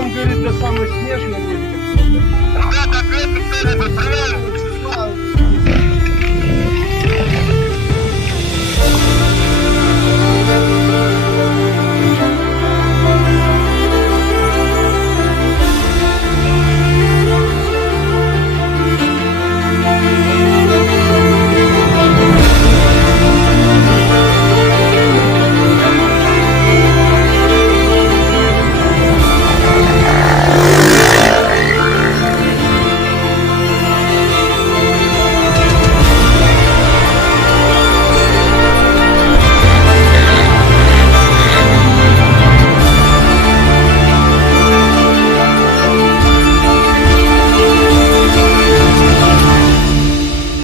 там, говорит, до самой Снежной вроде как было. Да, так это тоже, правильно.